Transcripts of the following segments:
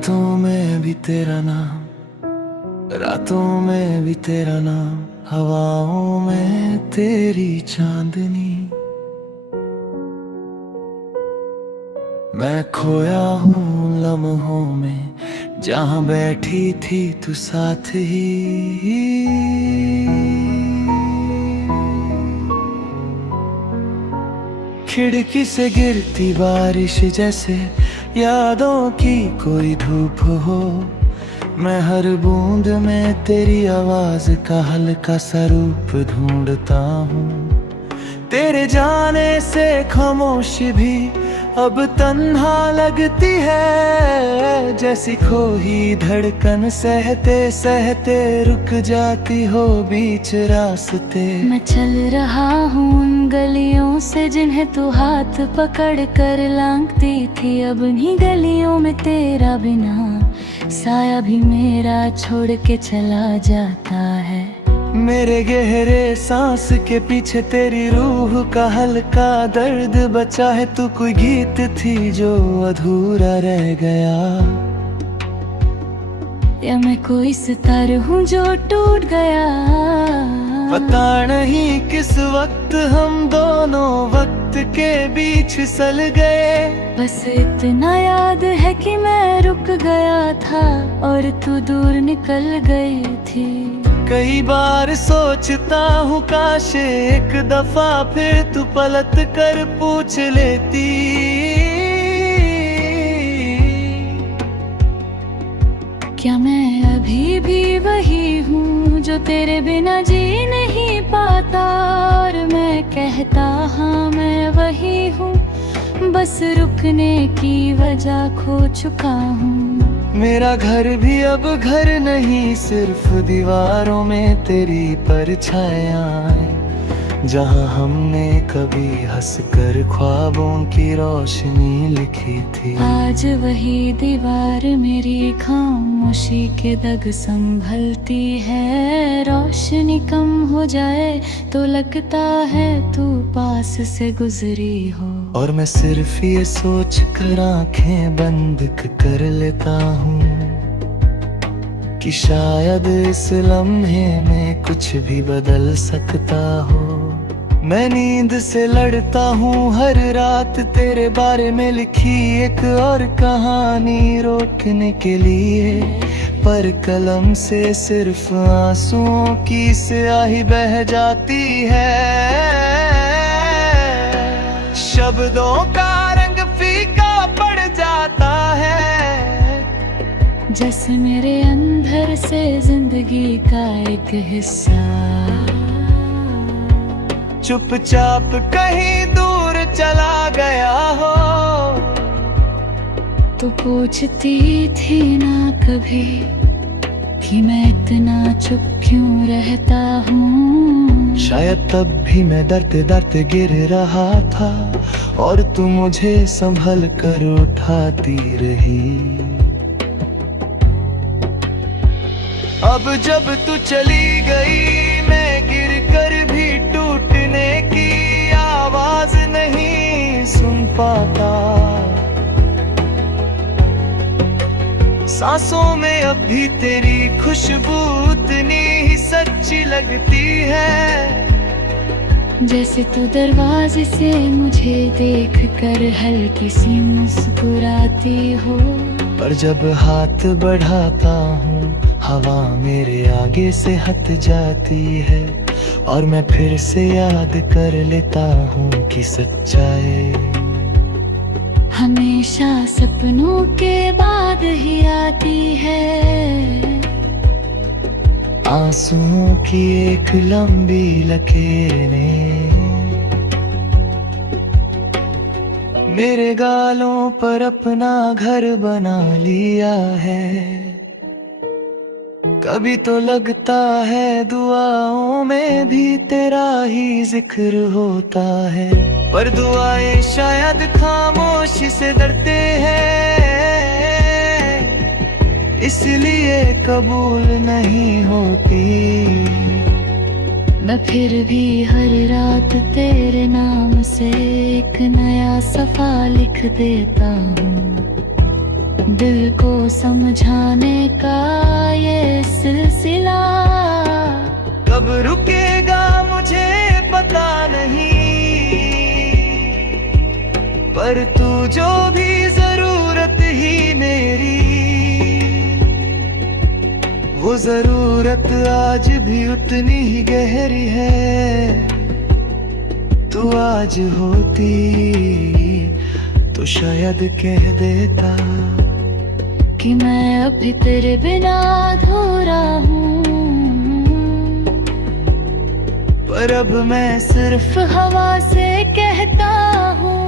रातों में भी तेरा नाम, रातों में भी तेरा नाम, हवाओं में तेरी चांदनी। मैं खोया हूँ लम्हों में, जहाँ बैठी थी तू साथ ही। खिड़की से गिरती बारिश जैसे यादों की कोई धूप हो। मैं हर बूंद में तेरी आवाज का हल्का सा रूप ढूंढता हूँ। तेरे जाने से खामोशी भी अब तन्हा लगती है, जैसी खोई धड़कन सहते सहते रुक जाती हो बीच रास्ते। मैं चल रहा हूँ उन गलियों से जिन्हें तू हाथ पकड़ कर लांघती थी। अब उन्हीं गलियों में तेरा बिना साया भी मेरा छोड़ के चला जाता है। मेरे गहरे सांस के पीछे तेरी रूह का हल्का दर्द बचा है। तू कोई गीत थी जो अधूरा रह गया, या मैं कोई सितार हूँ जो टूट गया। पता नहीं किस वक्त हम दोनों वक्त के बीच सल गए। बस इतना याद है कि मैं रुक गया था और तू दूर निकल गई थी। कई बार सोचता हूँ काश एक दफा फिर तू पलट कर पूछ लेती। क्या मैं अभी भी वही हूँ जो तेरे बिना जी नहीं पाता? और मैं कहता हाँ मैं वही हूँ, बस रुकने की वजह खो चुका हूँ। मेरा घर भी अब घर नहीं, सिर्फ दीवारों में तेरी परछायाँ, जहाँ हमने कभी हंसकर ख्वाबों की रोशनी लिखी थी। आज वही दीवार मेरी खामोशी के दग संभलती है। रोशनी कम हो जाए तो लगता है तू पास से गुजरी हो। और मैं सिर्फ ये सोच कर आंखें बंद कर लेता हूँ कि शायद इस लम्हे में कुछ भी बदल सकता हो। मैं नींद से लड़ता हूँ हर रात तेरे बारे में लिखी एक और कहानी रोकने के लिए, पर कलम से सिर्फ आंसुओं की स्याही बह जाती है। शब्दों का रंग फीका पड़ जाता है, जैसे मेरे अंदर से जिंदगी का एक हिस्सा चुपचाप कहीं दूर चला गया हो। तो पूछती थी ना कभी कि मैं इतना चुप क्यों रहता हूँ। शायद तब भी मैं डरते डरते गिर रहा था और तू मुझे संभल कर उठाती रही। अब जब तू चली गई मैं गिर कर भी टूटने की आवाज नहीं सुन पाता। सांसों में अब भी तेरी खुशबू उतनी ही सच्ची लगती है, जैसे तू दरवाजे से मुझे देख कर हल्की सी मुस्कुराती हो। पर जब हाथ बढ़ाता हूँ हवा मेरे आगे से हट जाती है, और मैं फिर से याद कर लेता हूँ कि सच्चाई हमेशा सपनों के बाद ही आती है। आंसुओं की एक लंबी लकीरें मेरे गालों पर अपना घर बना लिया है। कभी तो लगता है दुआओं में भी तेरा ही जिक्र होता है, पर दुआएं शायद खामोशी से डरते हैं, इसलिए कबूल नहीं होती। मैं फिर भी हर रात तेरे नाम से एक नया सफा लिख देता हूँ। दिल को समझाने का ये सिलसिला कब रुकेगा मुझे पता नहीं, पर तू जो भी जरूरत ही मेरी, वो जरूरत आज भी उतनी ही गहरी है। तू आज होती तो शायद कह देता कि मैं अभी तेरे बिना अधूरा हूँ, पर अब मैं सिर्फ हवा से कहता हूँ,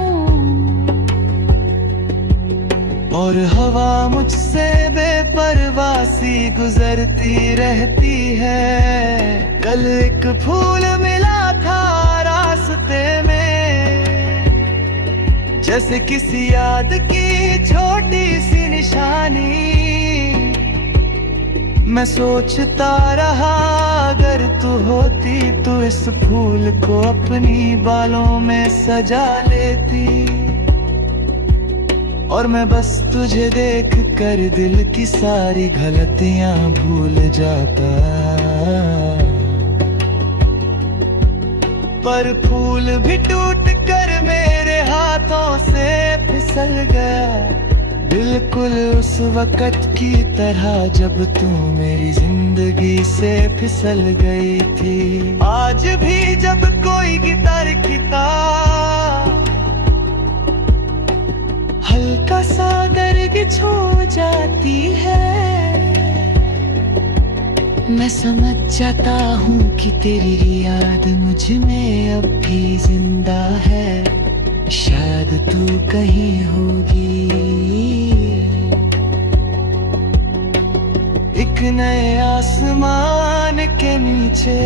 और हवा मुझसे बेपरवाह सी गुजरती रहती है। कल एक फूल मिला था रास्ते में, जैसे किसी याद की छोटी सी निशानी। मैं सोचता रहा अगर तू होती तो इस फूल को अपनी बालों में सजा लेती, और मैं बस तुझे देख कर दिल की सारी गलतियां भूल जाता। पर फूल भी टूट कर मेरे हाथों से फिसल गया, बिल्कुल उस वक़्त की तरह जब तू मेरी जिंदगी से फिसल गई थी। आज भी जब कोई गिटार की तार हल्का सा दर्द छू जाती है, मैं समझ जाता हूँ कि तेरी याद मुझ में अब भी जिंदा है। शायद तू कहीं होगी एक नए आसमान के नीचे,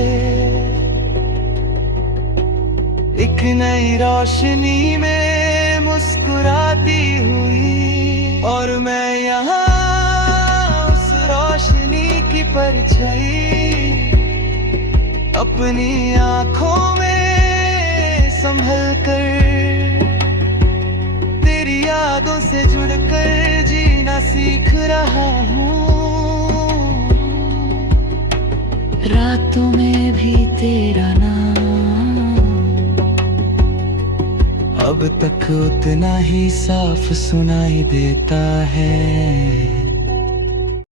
एक नई रोशनी में मुस्कुराती हुई, और मैं यहाँ उस रोशनी की परछाई अपनी आँखों में संभल कर तेरी यादों से जुड़कर जीना सीख रहा हूँ। रातों में भी तेरा नाम अब तक उतना ही साफ सुनाई देता है।